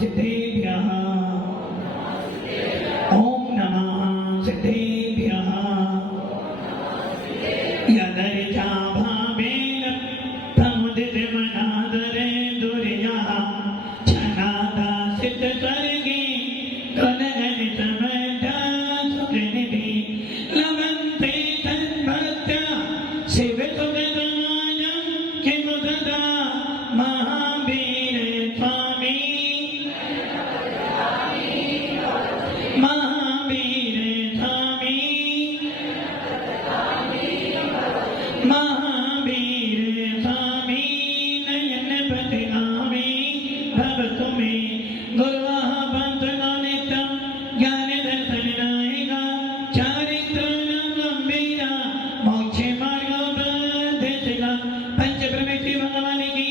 सिद्धेभ्यः ओम नमः सिद्धेभ्यः यदर्चा भावेन प्रमुदितमनादरे दुर्यः छनादा सिद्धस्वर्गे कलहनितमधा सुखनिधि लभन्ते तद्भक्त्या शिवसुखसमाजं किमुददा महावीर स्वामी महावीर स्वामी महावीर स्वामी नयन प्रतिगामी भवतु मे गुरुः बन्धनो नित्यं ज्ञान दर्शन दायिका चारित्र गंभीरा मोक्षे मार्गोपदेशिका पंच परमेश्वरी भगवान की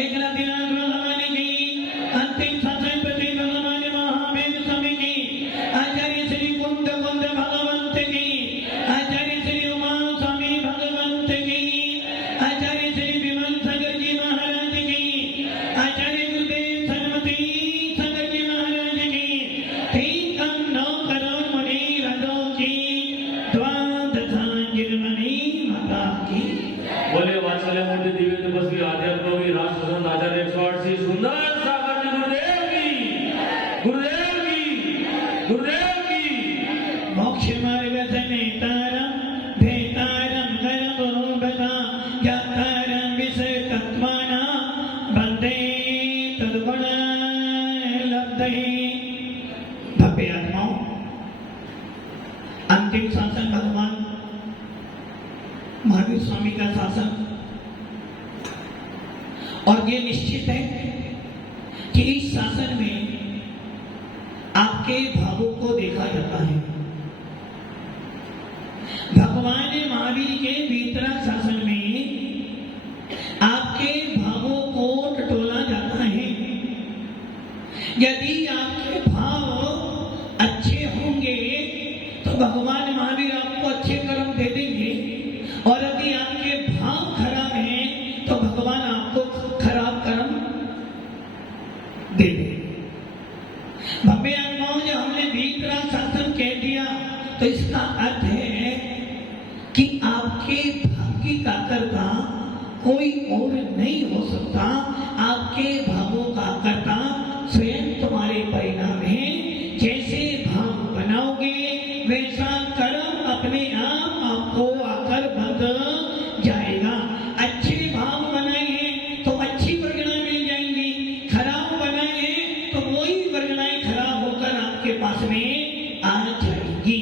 एकनाथ दिनाथ भगवान की अंतिम शासनपति भगवान महावीर स्वामी की आचार्य श्री कुंद कुंद भगवंत की आचार्य श्री उमा स्वामी भगवंत की आचार्य श्री विमल सागर जी महाराज की आचार्य गुरुदेव सरस्वती सागर जी महाराज की 3 करोड़ मुनि राजों की द्वादशांगिरमणि माता की बोले वात्सल्य मूर्ति दिव्य तपस्वी आध्यात्म कवि राष्ट्रसंत आचार्य 108 सुंदर सागर जी गुरुदेव की गुरुदेव की गुरुदेव की मोक्ष मार्ग से नेतारम भेतारम गर्भोपता ज्ञातारम विषय तत्वाना बंदे तद्गुण लब्धहि भव्य आत्माओं अंतिम शासन भगवान महावीर स्वामी का शासन और ये निश्चित है कि इस शासन में आपके भावों को देखा जाता है। भगवान महावीर के वीतराग शासन में आपके भावों को टटोला जाता है। यदि आपके भाव अच्छे होंगे तो भगवान महावीर आपको अच्छे कर्म दे देंगे और यदि आपके भाव खराब हैं तो भगवान आपको खराब कर्म दे देंगे। भव्य आत्माओं जब हमने वीतराग शासन कह दिया तो इसका अर्थ है कि आपके भाग्य का कर्ता कोई और नहीं हो सकता। आपके भावों का कर्ता स्वयं तुम्हारे परिणाम है। जैसे भाव बनाओगे वैसा कर्म अपने आप आपको आकर बंध जाएगा। अच्छे भाव बनाए हैं तो अच्छी वर्गणाएं मिल जाएंगी, खराब बनाए हैं तो वही वर्गणाएं खराब होकर आपके पास में आ जाएगी।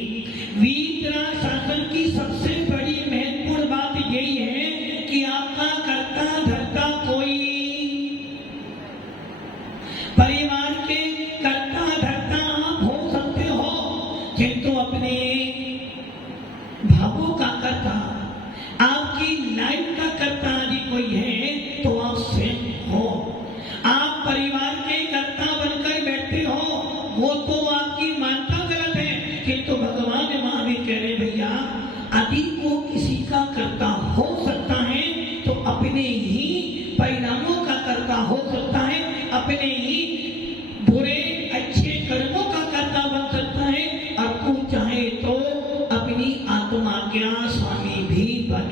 वीतराग शासन की सबसे बड़ी महत्वपूर्ण बात यही है कि आपका कर्ता धर्ता कोई परिवार के कर्ता धर्ता आप हो सकते हो, किंतु अपने भावों का कर्ता आपकी लाइफ का कर्ता यदि कोई है तो आप स्वयं हो। आप परिवार के कर्ता बनकर बैठे हो वो तो आपकी मानता गलत है, किंतु भगवान महावीर कह रहे भैया यदि वो किसी का कर्ता हो सकता है तो अपने ही परिणामों का कर्ता हो सकता है, अपने ही बुरे अच्छे कर्मों का कर्ता बन सकता है और तू चाहे तो अपनी आत्मा का स्वामी भी बन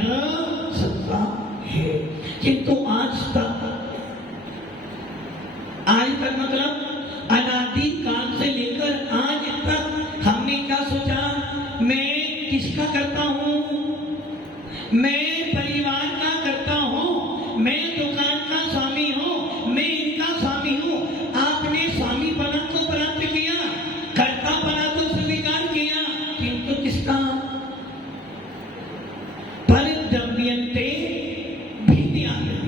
सकता है। किंतु आज तक मतलब अनादि काल से लेकर आज तक हमने क्या सोचा, मैं किसका करता हूँ, मैं परिवार का करता हूँ, मैं दुकान का स्वामी हूँ, मैं इनका स्वामी हूँ। आपने स्वामी पना को प्राप्त किया, कर्ता पना को स्वीकार किया, किंतु किसका परिद्रव्यन्ते भिन्नानि,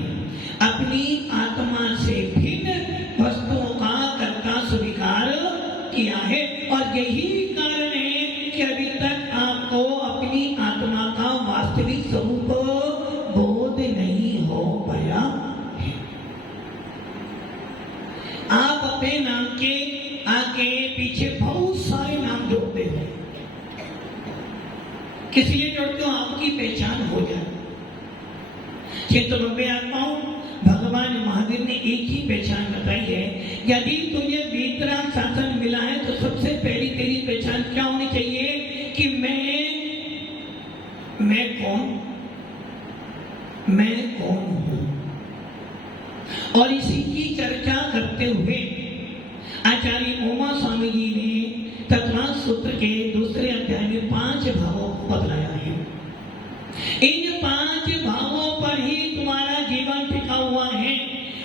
अपनी आत्मा से भिन्न वस्तुओं का कर्ता स्वीकार किया है। और यही कारण है कि अभी तक आपको अपनी आत्मा का वास्तविक स्वरूप बोध नहीं हो पाया है। आप अपने नाम के आगे पीछे बहुत सारे नाम जोड़ते हो, किस लिए जोड़ते हो, आपकी पहचान हो जाए। किंतु भव्य आत्माओं भगवान महावीर ने एक ही पहचान बताई है यदि तुझे वीतराग शासन मिला है तो सबसे पहली तेरी पहचान क्या होनी चाहिए कि मैं कौन हूं। और इसी की चर्चा करते हुए आचार्य उमा स्वामी जी ने तत्वांश सूत्र के दूसरे अध्याय में 5 भावों को बतलाया है। इन 5 भावों पर ही तुम्हारा जीवन टिका हुआ है।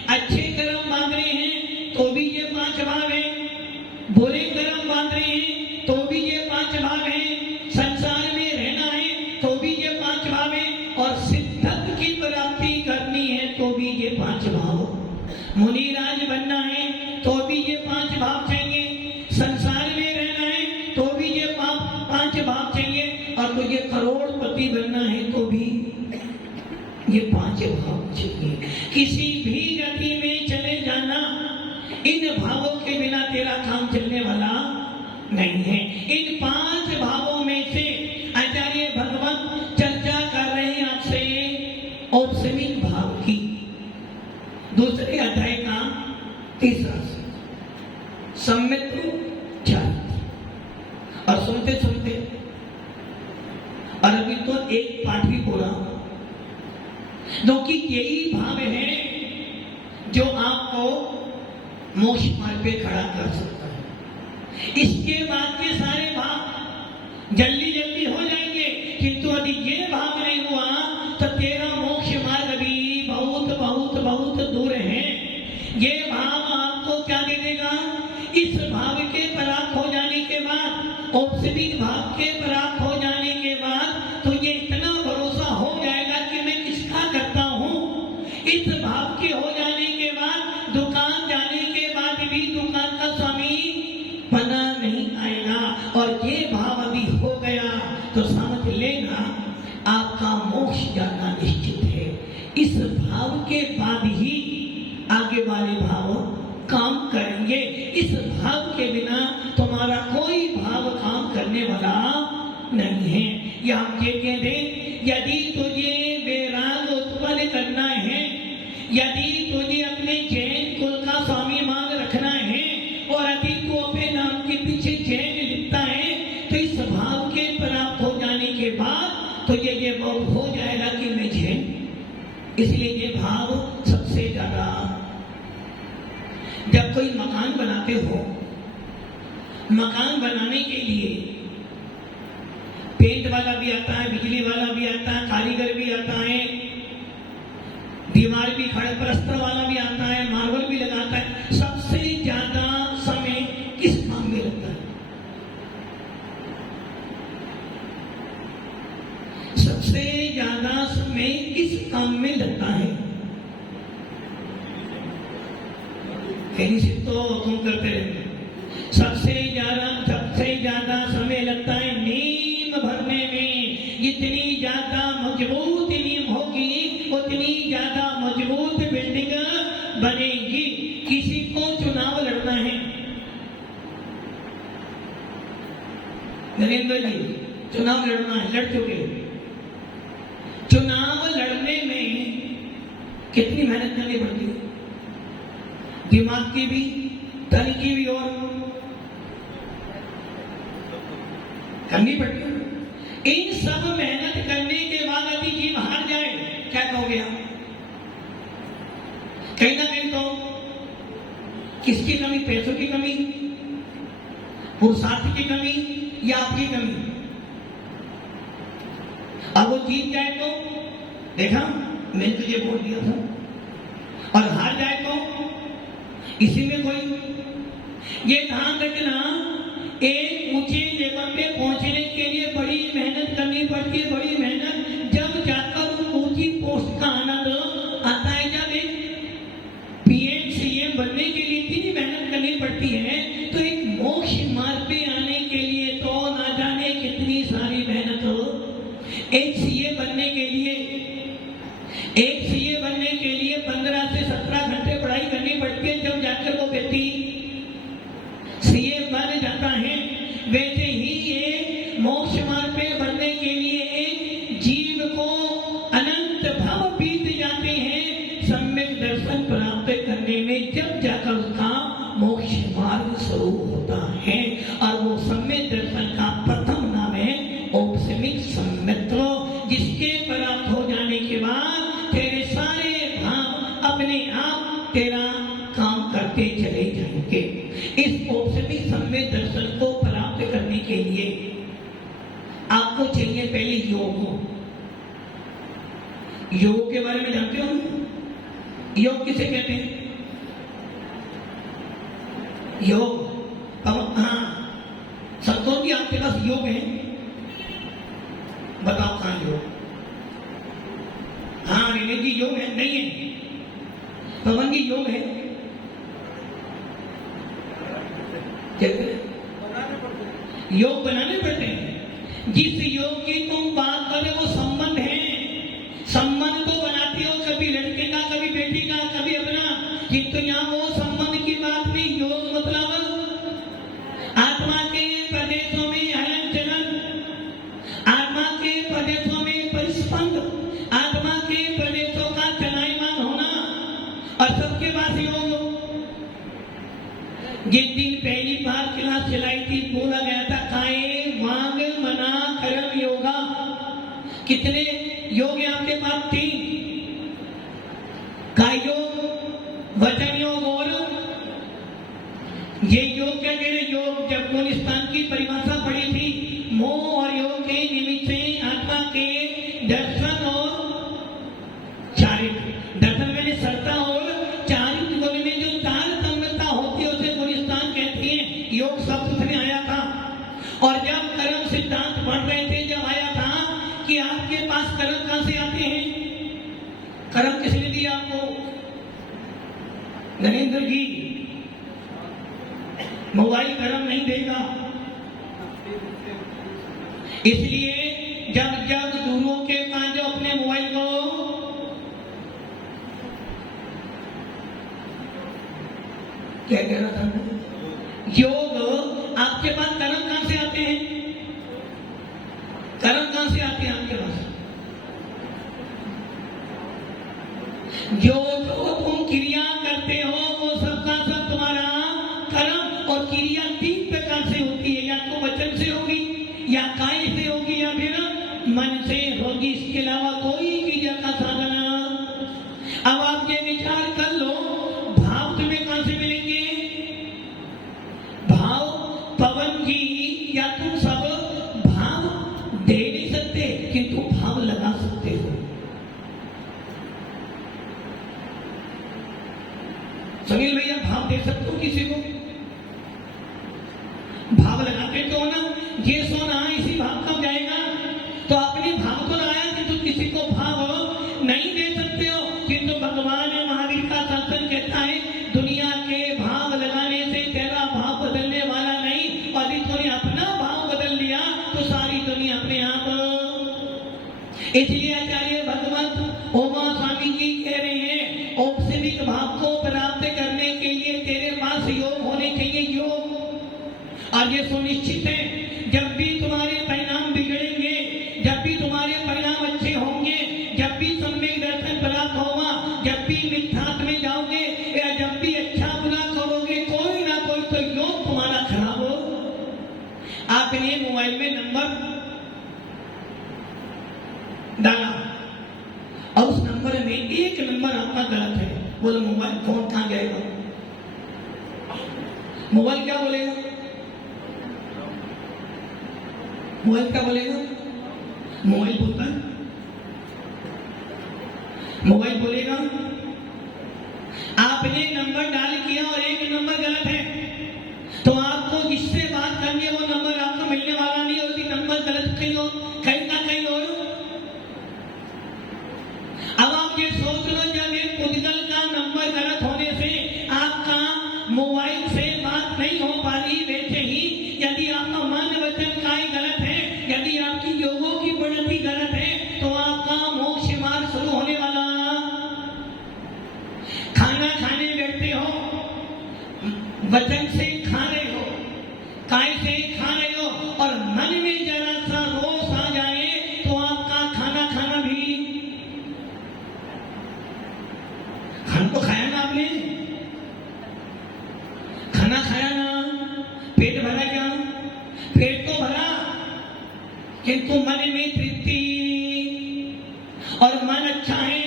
अच्छे कर्म बांध रहे हैं तो भी ये 5 भाव है, बुरे कर्म बांध रहे हैं तो भी ये 5 भाव है, संसार में रहना है तो भी ये 5 भाव है, और सिद्धत्व की प्राप्ति करनी है तो भी ये 5 भाव, मुनिराज बनना है तो भी ये 5 भाव चाहिए, संसार में रहना है तो भी ये 5 भाव चाहिए, और तुझे करोड़पति बनना है तो भी ये 5 भाव चाहिए। किसी भी गति में चले जाना, इन भावों के बिना तेरा काम चलने वाला नहीं है। इन 5 भावों में से आचार्य भगवत चर्चा कर रहे हैं आपसे औपसमिक भाव की, दूसरे अध्याय का 3रा सम्मित्र चारित्र। और सुनते सुनते, और अभी तो एक पाठ भी बोला, क्योंकि यही भाव है जो आपको मोक्ष मार्ग पे खड़ा कर सकता है। इसके बाद के सारे भाव जल्दी जल्दी हो जाएंगे, किंतु यदि ये भाव नहीं हुआ तो तेरा मोक्ष मार्ग अभी बहुत बहुत बहुत दूर है। ये भाव आपको क्या दे देगा? इस भाव के प्राप्त हो जाने के बाद, औपसमिक भाव के प्राप्त हो जाने के बाद तो ये इतना भरोसा हो जाएगा कि मैं किसका करता हूं। इस भाव के हो जाने के बाद दुकान जाने के बाद भी दुकान का स्वामी बना नहीं आएगा, और ये भाव अभी हो गया तो समझ लेना आपका मोक्ष जाना निश्चित है। इस भाव के बाद ही आगे वाले भाव काम करेंगे। इस भाव के बिना तुम्हारा कोई भाव काम करने वाला नहीं है। या हम कहते हैं, यदि तुझे वैराग उत्पन्न करना है, यदि तुझे अपने जैन कुल का स्वामी मान रखना है, और यदि तू अपने नाम के पीछे जैन लिखता है, तो इस भाव के प्राप्त हो जाने के बाद तो ये भाव हो जाएगा कि मैं जैन। इसलिए ये भाव सबसे ज्यादा, जब कोई मकान बनाते हो, मकान बनाने के लिए पेंट वाला भी आता है, बिजली वाला भी आता है, कारीगर भी आता है, दीवार भी खड़े प्लास्टर वाला भी आता है, मार्बल भी लगाता है। सबसे ज्यादा समय किस काम में लगता है? सबसे ज्यादा समय किस काम में लगता है? कहीं से तो तुम करते रहते। सबसे ज्यादा समय लगता है नींव भरने में। जितनी ज्यादा मजबूत नींव होगी उतनी ज्यादा मजबूत बिल्डिंग बनेगी। किसी को चुनाव लड़ना है, नरेंद्र जी चुनाव लड़ना है, लड़ चुके। चुनाव लड़ने में कितनी मेहनत करनी पड़ती है? दिमाग की भी, धन की भी, और करनी पड़ती है। इन सब मेहनत करने के बाद यदि जीव हार जाए, क्या कहोगे आप? कहीं ना कहीं तो किसकी कमी? पैसों की कमी, पुरुषार्थ की कमी, या आपकी कमी? अब वो जीत जाए तो देखा मैंने तुझे वोट दिया था, और हार जाए तो इसी में कोई। ये ध्यान रखना, एक ऊंचे लेवल पे पहुंचने के लिए बड़ी मेहनत करनी पड़ती है, बड़ी मेहनत। जब जाकर ऊंची पोस्ट का आनंद आता है, जब एक पीएम सीएम बनने के लिए इतनी मेहनत करनी पड़ती है, तो एक मोक्ष मार्ग पे आने के लिए तो ना जाने कितनी सारी मेहनत हो। एक सीए बनने के लिए 15 से 17 घंटे पढ़ाई करनी पड़ती है, जब जाकर वो व्यक्ति सीए बन जाता है। वैसे ही ये मोक्ष मार्ग पे बढ़ने के लिए एक जीव को अनंत भाव बीत जाते हैं सम्यक दर्शन प्राप्त करने में, जब जाकर उसका तेरा काम करते चले जाएंगे। इस औपनिक सम्य दर्शन को प्राप्त करने के लिए आपको चाहिए पहले योग। योग के बारे में जानते हो? योग किसे कहते हैं? योग, अब हाँ संतोष जी आपके पास योग है, बताओ कहां योग? हाँ रीने जी योग है, नहीं है? पवन जी योग है? योग बनाने पड़ते हैं। जिस योग की तुम बात करें वो संबंध है। संबंध तो बनाते हो, कभी लड़के का, कभी बेटी का, कभी अपना, किंतु यहाँ वो संबंध की बात नहीं। योग मतलब आत्मा के प्रदेशों में हलन चलन, आत्मा के प्रदेशों में परिस्पंद, आत्मा के प्रदेशों का चलायमान होना, और सबके पास योग। जिस दिन पहली बार क्लास चलाई थी बोला गया था काये वांग मना कर्म योगा। कितने योग आपके पास? 3। काय योग, वचन योग और ये योग क्या कह रहे? योग जब गुलिस्तान की परिभाषा पढ़ी थी, मोह और योग के निमित्त से आत्मा के दर्शन और चारित्र, दर्शन में सरता और चारित्र गुण में जो तारतम्यता होती है उसे गुलिस्तान कहते हैं। योग शब्द से आया था। और जब कर्म सिद्धांत पढ़ रहे थे, जब आया था कि आपके पास कर्म कहां से आते हैं? कर्म किसने दिया आपको? नरेंद्र जी, मोबाइल कर्म नहीं देगा। इसलिए जब जब गुरुओं के पास जो अपने मोबाइल को क्या कह रहा था? योग आपके पास कर्म कहां से आते हैं? कर्म कहां से आते हैं आपके पास? जो जो तुम क्रिया करते हो वो सबका सब तुम्हारा कर्म। और क्रिया 3 प्रकार से होती है, या तो वचन से होगी, या काय से होगी, या फिर मन से होगी। इसके अलावा कोई क्रिया का साधना। अब आप ये विचार कर लो, भाव तुम्हें कहां से मिलेंगे? भाव पवन जी या तुम सब भाव दे नहीं सकते, किंतु भाव लगा सकते हो। सुनील भैया भाव दे सकते हो किसी को? भाव लगाते तो ना, ये सोना इसी भाव का जाएगा, तो अपने भाव को लगाया, किंतु किसी को भाव नहीं दे सकते हो। किंतु भगवान महावीर का शासन कहता है दुनिया के भाव लगाने से तेरा भाव बदलने वाला नहीं। और यदि तूने अपना भाव बदल लिया तो सारी दुनिया अपने आप। इसलिए आचार्य भगवत ओमा स्वामी जी कह रहे हैं, औपनिक भाव को प्राप्त करने के लिए तेरे पास योग होने चाहिए। योग, और ये सुनिश्चित है जब भी तुम्हारे परिणाम बिगड़ेंगे, जब भी तुम्हारे परिणाम अच्छे होंगे, जब भी सम्यक दर्शन प्राप्त होगा, जब भी मिथ्यात्व में जाओगे, या जब भी अच्छा बुरा करोगे, कोई ना कोई तो योग तुम्हारा खराब हो। आपने मोबाइल में नंबर डाला और उस नंबर में एक नंबर आपका गलत है, बोलो मोबाइल फोन कहां जाएगा? मोबाइल क्या बोलेगा? मोबाइल क्या बोलेगा? मोबाइल बोलता है, मोबाइल बोलेगा आपने नंबर डायल किया और एक नंबर गलत है, तो आपको जिससे बात करनी है वो नंबर आपको मिलने वाला नहीं। और यदि नंबर गलत कहीं हो, कहीं ना कहीं हो। अब आप ये सोच लो, जब एक पुद्गल का नंबर गलत होने से आपका मोबाइल से बात नहीं हो पा रही, वैसे ही यदि आपका मन वचन काय गलत है, यदि आपकी योगों की बढ़ती गलत है, तो आपका मोक्ष मार्ग शुरू होने वाला। खाना खाने बैठते हो, वचन से खा रहे हो, काय से खा रहे हो, और मन में जरा सा रोष आ जाए तो आपका खाना खाना भी। खाना तो खाया ना आपने, खाना खाया ना, पेट भरा क्या? पेट तो भरा, किंतु मन में तृप्ति, और मन अच्छा है,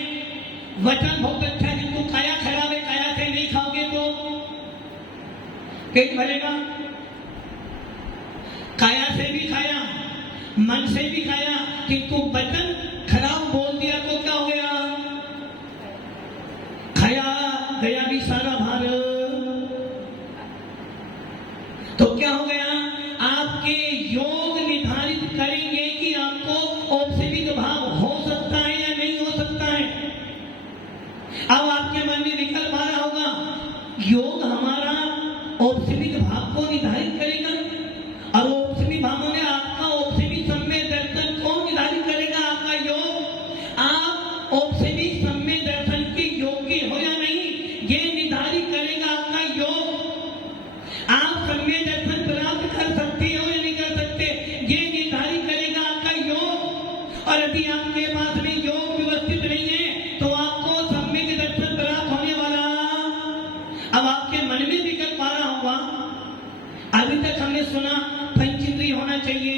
वचन बहुत अच्छा है, किंतु काया खराब है, काया से पेट भरेगा? काया से भी खाया, मन से भी खाया, किंतु वचन खराब बोल दिया तो क्या हो गया? खाया गया भी सारा भार। तो क्या हो गया? आपके योग निर्धारित करेंगे कि आपको औपसेविक भाव हो सकता है या नहीं हो सकता है। अब आपके मन में विकल्प आ रहा होगा, योग हमारा औपसेविक भाव को निर्धारित करेगा, और औपसेविक भावों में आपका औपसेविक सम्य दर्शन कौन निर्धारित करेगा? आपका योग। आप औपसेविक सम्य दर्शन के योग्य हो या नहीं, ये निर्धारित करेगा आपका योग। आप सम्य दर्शन प्राप्त कर सकते हो या नहीं कर सकते, ये निर्धारित करेगा आपका योग। और यदि आपके पास में योग व्यवस्थित नहीं है तो आपको सम्यक दर्शन प्राप्त होने वाला। अब आपके मन में विकल्प आ रहा होगा, अभी तक हमने सुना पंचेंद्रिय होना चाहिए,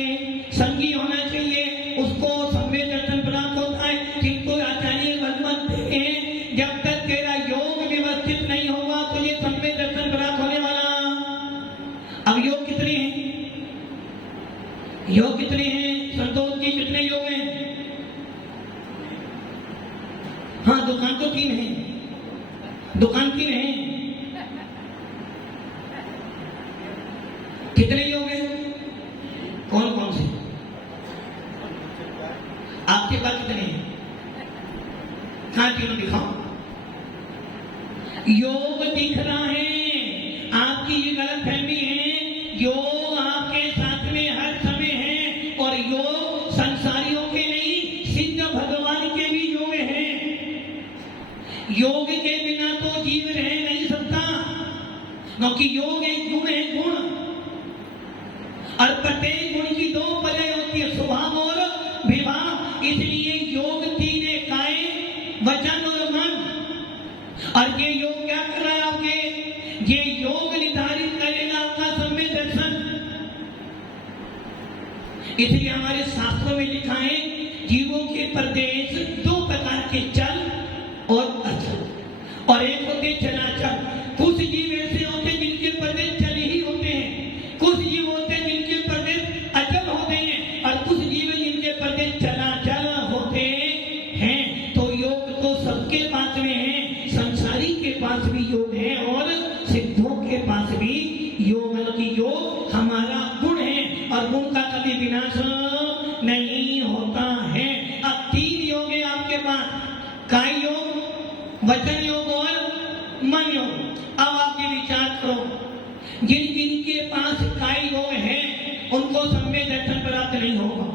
संगी होना चाहिए, उसको सम्यक दर्शन प्राप्त होता है, किंतु आचार्य भगवत हैं जब तक तेरा योग व्यवस्थित नहीं होगा तो ये सम्यक दर्शन प्राप्त होने वाला। अब योग कितने हैं? योग कितने हैं? संतोष जी कितने योग हैं? हाँ, दुकान तो 3 है, दुकान 3 है। कितने योग हैं? कौन कौन से? आपके पास कितने हैं? कहाँ तीनों दिखाओ। योग दिख रहा है, आपकी ये गलत फहमी है। योग आपके साथ में हर समय है, और योग संसारियों के नहीं, सिद्ध भगवान के भी योग हैं। योग के बिना तो जीव रह नहीं सकता, क्योंकि योग एक गुण है, गुण, और प्रत्येक गुण की 2 वजह होती है, स्वभाव और विभाव। इसलिए योग 3 है, काय, वचन और मन। और ये योग क्या कर रहा है आपके? ये योग निर्धारित करेगा आपका सम्य दर्शन। इसलिए हमारे शास्त्रों में लिखा है, जीवों के प्रदेश 2 प्रकार के, चल और अचल, और एक होते चलाचल। कुछ जीव ऐसे होते हैं जिनके प्रदेश चल ही होते हैं, कुछ जीव होते हैं जिनके प्रदेश अचल होते हैं, और कुछ जीव जिनके प्रदेश चलाचल होते हैं। तो योग तो सबके पास में है, संसारी के पास भी योग है और सिद्धों के पास भी योग। मतलब योग हमारा गुण है, और गुण का कभी विनाश नहीं होता है। अब 3 योग है आपके पास, काय योग, वचन योग और मन योग। अब आप ये विचार करो, जिन जिनके पास काय योग है उनको सम्यक दर्शन प्राप्त नहीं होगा।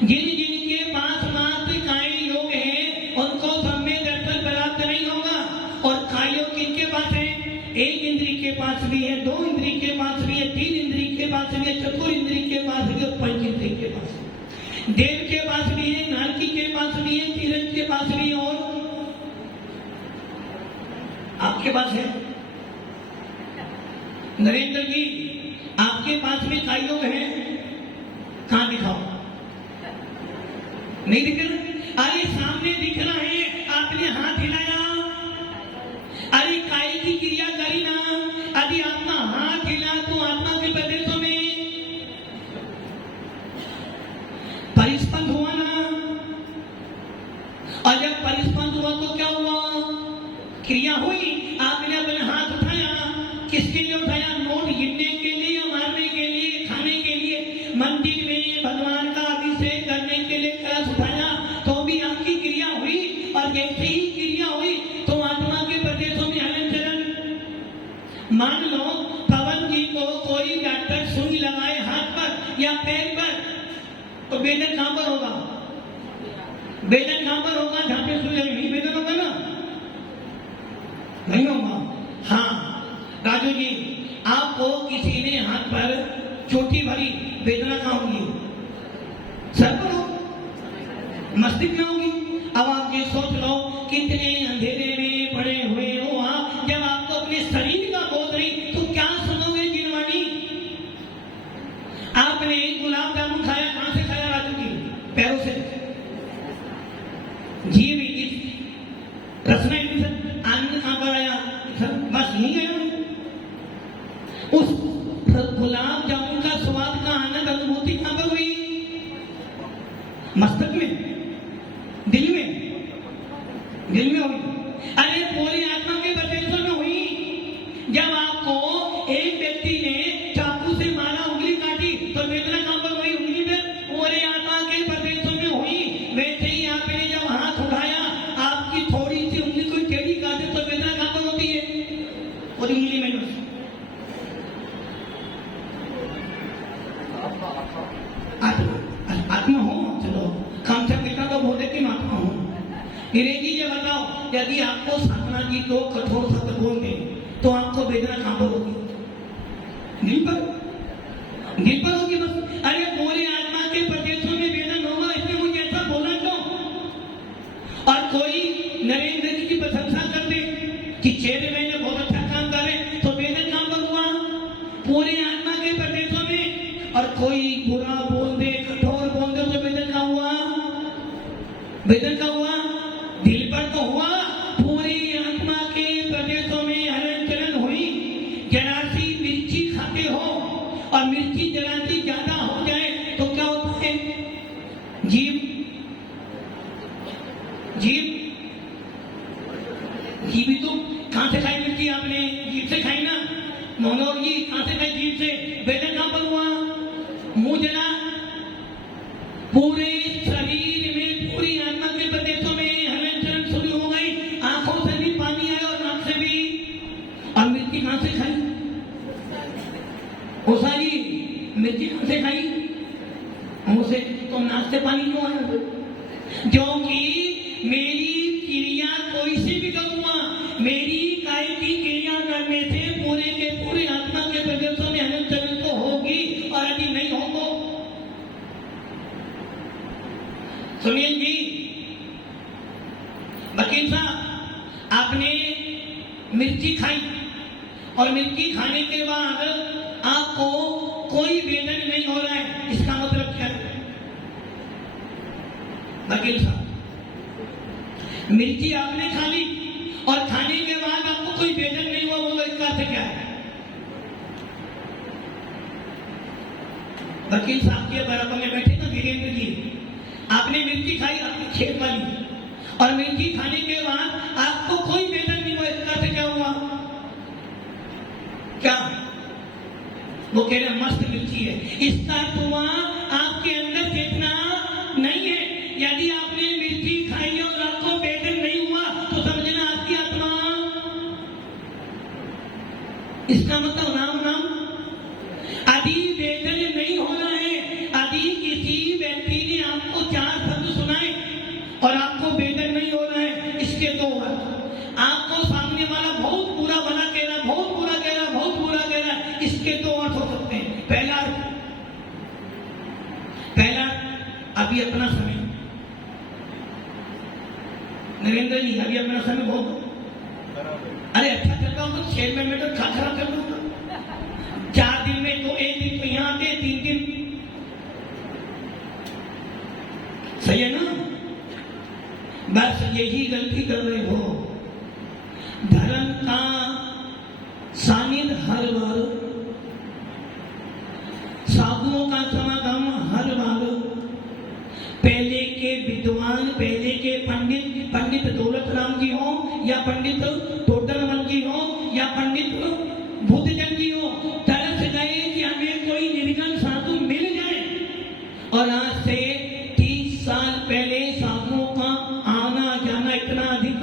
जिन जिनके पास मात्र काय योग है उनको सम्यक दर्शन प्राप्त नहीं होगा। और काय योग किनके पास है? 1 इंद्रिय के पास भी है, 2 इंद्रिय के पास भी है, 3 इंद्रिय के पास भी है, 4 इंद्रिय के पास भी है, और 5 इंद्रिय के पास है। देव के पास भी है, नारकी के पास भी है, तीरथ के पास भी है, और आपके पास है। नरेंद्र जी, आपके पास में काय योग है? कहां दिखाओ? नहीं दिख रहा? अरे सामने दिख रहा है, आपने हाथ हिलाया। अरे काय की क्रिया करी ना, यदि आपका हाथ हिला तो आत्मा के प्रदेशों में परिस्पंद हुआ ना, और जब परिस्पंद हुआ तो क्या हुआ? क्रिया हुई। आपने अपने हाथ उठाया, किसके लिए उठाया? नोट गिनने के लिए, मारने के लिए, खाने के लिए, मंदिर में भगवान का अभिषेक करने के लिए कलश उठाया, तो भी आपकी क्रिया हुई। और जैसे ही क्रिया हुई तो आत्मा के प्रदेशों में हलन चलन। मान लो पवन जी को कोई डॉक्टर सुई लगाए हाथ पर या पैर पर, तो वेदन कहां पर होगा? वेदन कहां पर होगा? जहां पे सुई लगी, वेदन होगा ना? नहीं होगा। हाँ राजू जी, आपको किसी ने हाथ पर चोटी भरी, वेदना कहां होगी? सर पर हो, मस्तिष्क में होगी। अब आप ये सोच लो, कितने अंधेरे में पड़े हुए हो आप, जब आपको अपने शरीर का बोध नहीं तो क्या सुनोगे जिनवानी? आपने गुलाब जामुन खाया, कहां से खाया राजू जी? पैरों से। जीव इस प्रश्न आनंद कहां पर आया? बस यही है। गुलाब जामुन का स्वाद का आनंद अनुभूति कहां पर हुई? मस्तक में, दिल में हुई। अरे पूरी आत्मा के प्रदेशों में हुई। जब आपको एक व्यक्ति ने चाकू से मारा, उंगली काटी, तो वेदना कहां पर हुई? उंगली में। पूरी आत्मा के प्रदेशों में हुई। वैसे ही आपने जब हाथ उठाया, आपकी थोड़ी सी उंगली कोई टेढ़ी काटे तो वेदना कहां पर होती है? पूरी उंगली में। आत्मा हो, चलो काम से पिता तो बोले कि आत्मा हो। अंग्रेजी ये बताओ, यदि आपको साधना जी को कठोर शब्द बोल दे तो आपको वेदना कहां पर होगी? दिल पर होगी बस। अरे पूरी आत्मा के प्रदेशों में वेदना होगा, इसमें मुझे ऐसा बोला क्यों? और कोई नरेंद्र जी की प्रशंसा कर दे कि चेयरमैन ने बहुत अच्छा काम करे, तो वेदना कहां पर हुआ? पूरी आत्मा के प्रदेशों में। और कोई बुरा बोल दे, कठोर बोल दे, तो वेदना कहां हुआ? वेदना कहां हुआ? दिल पर तो हुआ। पूरी आत्मा के प्रदेशों में हलन चलन हुई। जरा सी मिर्ची खाते हो और मिर्ची जरा सी ज्यादा हो जाए तो क्या होता है? जीभ तो कहां से खाई मिर्ची? आपने जीभ से खाई ना। मनोहर जी कहां से खाई? जीभ से। वेदना कहां पर हुआ? मुंह जला। पूरे शरीर में, पूरी आत्मा के प्रदेशों में हलन चलन शुरू हो गई। आंखों से भी पानी आया और नाक से भी। और मिर्ची कहां से खाई? ओ सारी मिर्ची कहां से खाई? मुंह से। तो नाक से पानी क्यों आया? क्योंकि मेरी क्रिया कोई से भी करूंगा, मेरी काय की क्रिया करने से पूरे के पूरी आत्मा के प्रदेशों में हलन चलन तो होगी। और यदि नहीं हो तो सुनील जी, वकील साहब, आपने मिर्ची खाई और मिर्ची खाने के बाद आपको कोई वेदना नहीं हो रहा है, इसका मतलब क्या है? वकील साहब, मिर्ची आपने खा ली और खाने के बाद आपको कोई वेदना नहीं हुआ, बोलो इसका अर्थ क्या है? वकील साहब के बराबर में बैठे ना वीरेंद्र जी, आपने मिर्ची खाई, आपकी खेत वाली, और मिर्ची खाने के बाद आपको कोई वेदना नहीं हुआ, इसका अर्थ क्या हुआ? क्या? वो कह रहे मस्त मिर्ची है, इसका अर्थ हुआ आपके अंदर चेतना नहीं है। यदि आपने मिर्ची खाई और आपको वेदना नहीं हुआ तो समझना आपकी आत्मा, इसका मतलब राम नाम। यदि वेदना नहीं होना है, यदि किसी व्यक्ति ने आपको 4 शब्द सुनाए और आपको वेदना नहीं हो रहा है, इसके 2 अर्थ। आपको सामने वाला बहुत बुरा भला कह रहा, बहुत बुरा कह रहा, बहुत बुरा कह रहा, इसके 2 अर्थ हो सकते हैं। पहला अभी अपना समय, नरेंद्र जी अभी अपना समय बहुत, अरे अच्छा चल रहा हूं तो 6 महीने तो खराब चल रहा हूं, 4 दिन में तो 1 दिन तो यहां आते, 3 दिन सही है ना? बस यही गलती कर रहे हो। धर्म का सानिध्य हर बार, साधुओं का समागम हर बार, पहले के विद्वान, पहले के पंडित दौलत राम जी हो या पंडित टोडरमल जी हो या पंडित बुद्धजन जी हो, तरस गए कि हमें कोई निर्गुण साधु मिल जाए। और आज से 30 साल पहले साधुओं का आना जाना इतना अधिक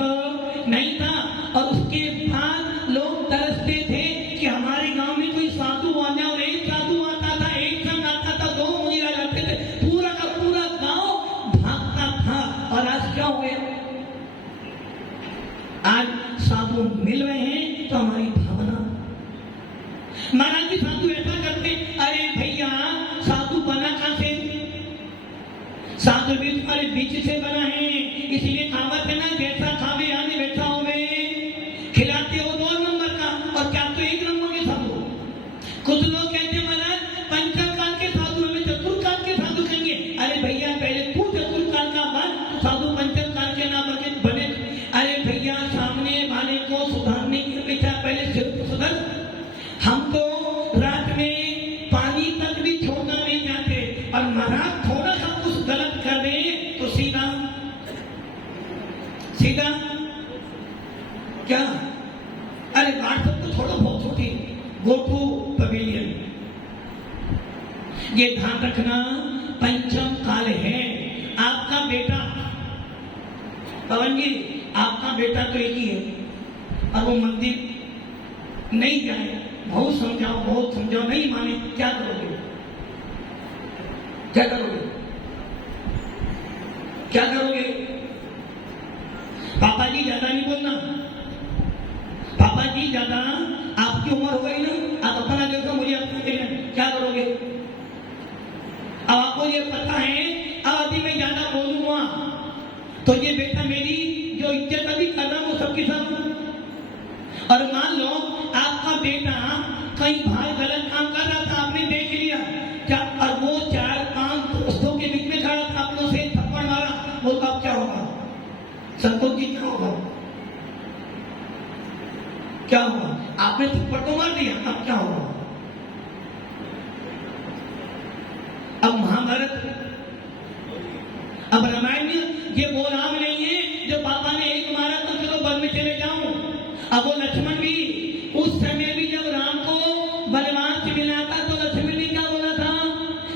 नहीं था, और उसके बाद लोग तरसते थे कि हमारे गांव में कोई साधु आ जाए। और एक साधु आता था, एक संग आता था, 2 मुनि आ जाते थे, पूरा का पूरा गांव भागता था। और आज क्या हो गया? आज साधु मिल रहे हैं तो हमारी भावना, महाराज जी साधु ऐसा करते, अरे भैया साधु बना कहां से? साधु भी तुम्हारे बीच से बना है, इसलिए कहावत है ना, जैसा खावे आने बैठा हो में खिलाते हो 2 नंबर का और क्या तो 1 नंबर के साधु। कुछ लोग कहते हैं महाराज पंचकाल के साधु, हमें चतुर्काल के साधु कहेंगे। अरे भैया पहले तू चतुर्काल का बन, साधु पंचकाल के नाम बने। अरे भैया सामने वाले को सुधारने की अपेक्षा पहले सिर्फ सुधर। हम तो रात में अरे व्हाट्सएप तो छोड़ो, बहुत छोटी, गो टू पवेलियन। ये ध्यान रखना, पंचम काल है। आपका बेटा, पवन जी, आपका बेटा तो एक ही है, अब वो मंदिर नहीं जाए, बहुत समझाओ, नहीं माने, क्या करोगे? क्या करोगे? क्या करोगे? पापा जी ज्यादा नहीं बोलना, पापा जी ज्यादा, आपकी उम्र हो गई ना, आप अपना देखो, मुझे अपना देखना, क्या करोगे? अब आपको ये पता है, अब यदि मैं ज्यादा बोलूंगा तो ये बेटा मेरी जो इज्जत अभी कर रहा हूं सबके सब, और मान लो आपका बेटा कहीं बाहर गलत काम कर रहा था, आपने देख लिया क्या, और वो 4-5 दोस्तों के बीच में खड़ा था, आपने उसे थप्पड़ मारा, वो तो अब क्या होगा? संतोष जी क्या होगा? क्या होगा? आपने थप्पड़ तो मार दिया, अब क्या होगा? अब महाभारत, अब रामायण में ये वो राम नहीं है जो पापा ने एक मारा तो चलो वन में चले जाऊं। अब वो लक्ष्मण भी, उस समय भी जब राम को वनवास मिला था तो लक्ष्मण ने क्या बोला था?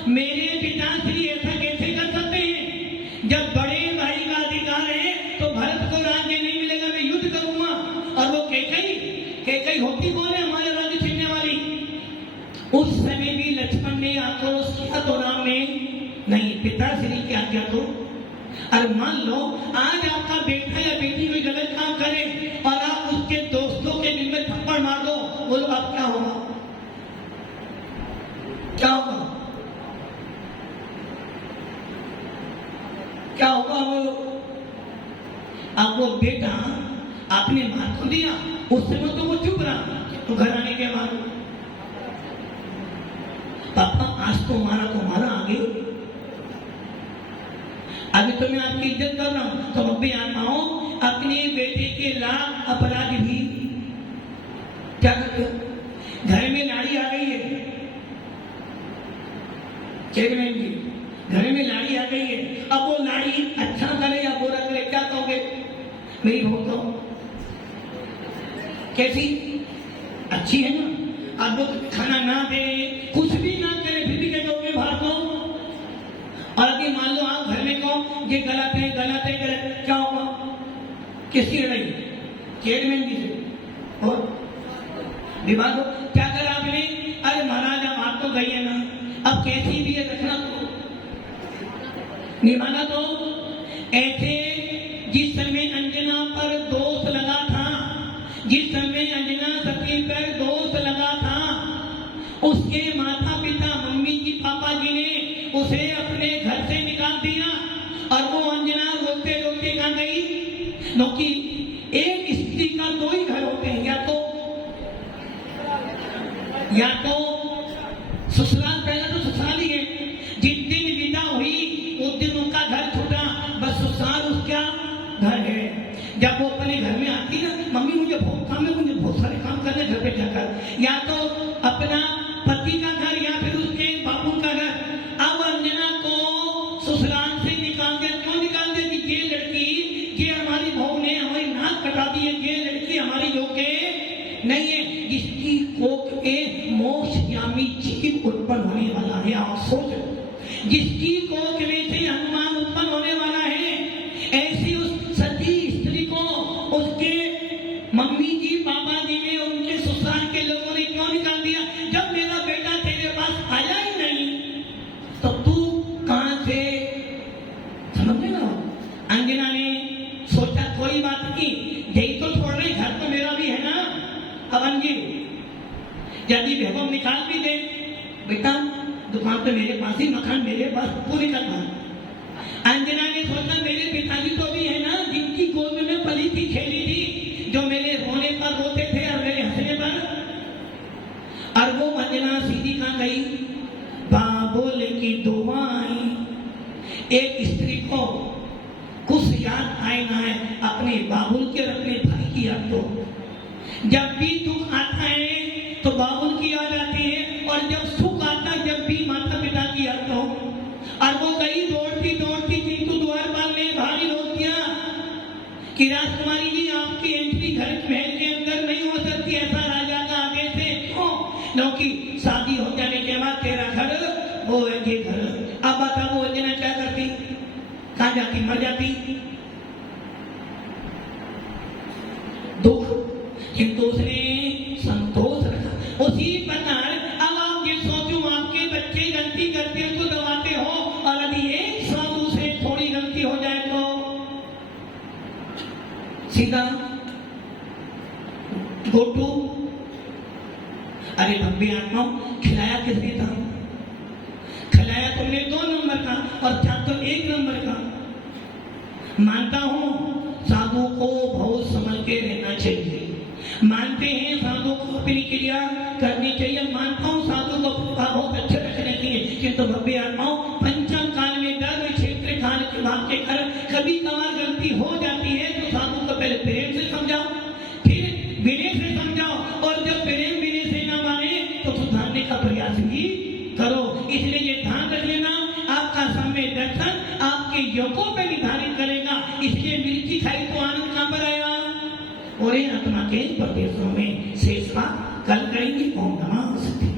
मेरे पिताश्री ऐसा कैसे कर सकते हैं? जब बड़े भाई का अधिकार है तो भरत को राज्य नहीं मिलेगा, मैं युद्ध करूंगा। और वो कैकई होती कौन है हमारे राज्य छीनने वाली? उस समय भी लक्ष्मण ने आक्रोश किया तो राम ने नहीं, पिताश्री की आज्ञा तो। और मान लो आज आपका बेटा या बेटी कोई गलत काम करे और आप उसके दोस्तों के दिल में थप्पड़ मार दो, बोलो अब क्या होगा? क्या होगा? क्या होगा? अब वो बेटा आपने मार को दिया, उस समय तो वो चुप रहा, तो घर आने के बाद पापा आज तो मारा आगे, अभी तो मैं आपकी इज्जत कर रहा हूं, तो अब भी आता हूं, अपने बेटे के लाख अपराध भी क्या करते? घर में लाड़ी आ गई है, चेयरमैन जी, घर में लाड़ी आ गई है, अब वो लाड़ी अच्छा करे या बुरा करे, क्या कहोगे? मेरी बहू तो कैसी अच्छी है ना, अब वो खाना ना दे, कुछ भी ना करे, फिर भी क्या कहोगे? बाहर को। और अभी मान लो आप घर में कहो ये गलत है, क्या होगा? किसकी लड़ाई? चेयरमैन जी से और विवाद हो। क्या करा आपने? अरे महाराज अब आप तो गई है ना, अब कैसी भी है रखना तो नहीं माना तो। ऐसे जिस समय अंजना पर दोष लगा था, जिस समय अंजना सती पर दोष लगा था, उसके माता पिता मम्मी जी पापा जी ने उसे अपने घर से निकाल दिया, और वो अंजना रोते रोते कहाँ गई? क्योंकि एक स्त्री का 2 ही घर होते हैं, या तो ससुराल, पहला तो ससुराल ही है, जिस दिन विदा हुई उस दिन उनका घर छूटा, बस ससुराल उसका घर है। जब वो अपने घर में आती ना, मम्मी मुझे बहुत काम है, मुझे बहुत सारे काम करने घर पे जाकर, या तो अपना पति का घर या फिर उसके बापू का घर। अब अंजना को ससुराल से निकाल दिया, क्यों निकाल दिया? कि ये लड़की, ये हमारी बहू ने हमारी नाक कटा दी है, ये लड़की हमारी योग्य नहीं है, जिसकी कोख में मोक्षगामी जीव उत्पन्न होने वाला है। आप सोचो, जिसकी कोख में से हनुमान उत्पन्न होने वाला है, ऐसी उस सती स्त्री को उसके मम्मी जी पापा जी ने, उनके ससुराल के लोगों ने क्यों निकाल दिया? जब मेरा बेटा तेरे पास आया ही नहीं तो तू कहां से? समझ में ना? अंजना ने सोचा कोई बात नहीं, यही तो छोड़ रही, घर तो मेरा भी है ना। पवन जी, यदि वैभव निकाल भी दे, बेटा दुकान तो मेरे पास ही, मकान मेरे पास, पूरी करना। अंजना ने सोचा मेरे पिताजी तो भी है ना, जिनकी गोद में पली थी, खेली थी, जो मेरे रोने पर रोते थे और मेरे हंसने पर। और वो अंजना सीधी कहां गई? बाबुल की दुआएं। एक स्त्री को कुछ याद आए ना है अपने बाबुल के और अपने भाई की याद। तो जब भी दुख आता है तो बाबुल की याद आती है, और जब सुख आता है जब भी माता पिता की याद। तो और वो गई दौड़ती दौड़ती, किंतु द्वारपाल ने भारी रोक दिया कि राजकुमारी जी, आपकी एंट्री घर महल के अंदर नहीं हो सकती है, क्योंकि शादी हो जाने के बाद तेरा घर वो है ये घर। अब बता वो अंजना क्या करती, कहाँ जाती, मर जाती, दुख, किंतु उसने संतोष रखा उसी प्रकार। अब आप ये सोचो आपके बच्चे गलती करते हैं तो दबाते हो, और यदि एक साधु से थोड़ी गलती हो जाए तो सीधा गोटू। अरे भव्य आत्मा, खिलाया किसने था, खिलाया तुमने 2 नंबर का और था तो 1 नंबर का। मानता हूं साधु को बहुत संभल के रहना चाहिए, मानते हैं साधु को अपनी क्रिया करनी चाहिए, मानता हूं साधु को बहुत अच्छे रखने चाहिए, किंतु भव्य आत्माओं पंचम काल में दर्द क्षेत्र काल के भाग के कर कभी कभार गलती हो जाती है तो साधु को पहले प्रेम से समझाओ, फिर विनय से समझाओ, और जब प्रेम विनय से ना माने तो सुधारने का प्रयास भी करो। इसलिए ये ध्यान रख लेना, आपका समय दर्शन आपके योगों पे निर्धारित करेगा। इसलिए मिर्ची खाई तो आनंद कहां पर आया, और आत्मा के प्रदेशों में शेष बात कल करेंगे। ओम नमः शिवाय।